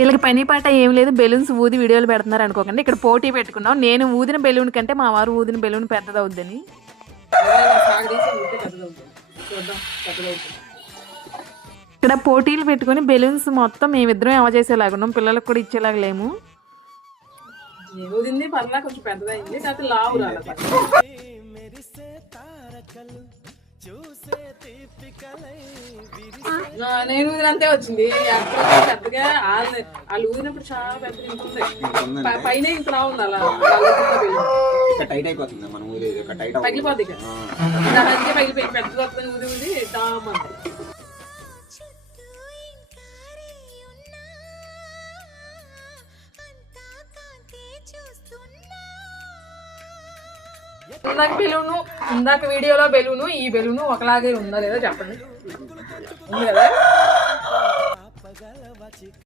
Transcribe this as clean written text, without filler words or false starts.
వీళ్ళకి పని పాట ఏం లేదు, బెలూన్స్ ఊది వీడియోలు పెడుతున్నారు అనుకోకండి. ఇక్కడ పోటీ పెట్టుకున్నాం. నేను ఊదిన బెలూన్ కంటే మా వారు ఊదిన బెలూన్ పెద్దదవుద్దని. ఇక్కడ పోటీలు పెట్టుకుని బెలూన్స్ మొత్తం మేమిద్దరం చేసేలాగున్నాం, పిల్లలకు కూడా ఇచ్చేలాగా లేము. ఊదింది పర్లా కొంచెం పెద్దదైంది, కాకపోతే లావు రాలే. నేను ఊదినంతే వచ్చింది పెద్దగా. వాళ్ళు ఊదినప్పుడు చాలా పెద్దగా ఉంటుంది, పైన ఇంత లా ఉంది. అలా పగిలిపోద్ది అందుకే పగిలిపోయింది. పెద్దగా వస్తుంది ఊది ఊది తామంట. ఇందాక వీడియోలో బెలూను ఈ బెలూను ఒకలాగే ఉందా లేదా చెప్పండి. ఉంది కదా.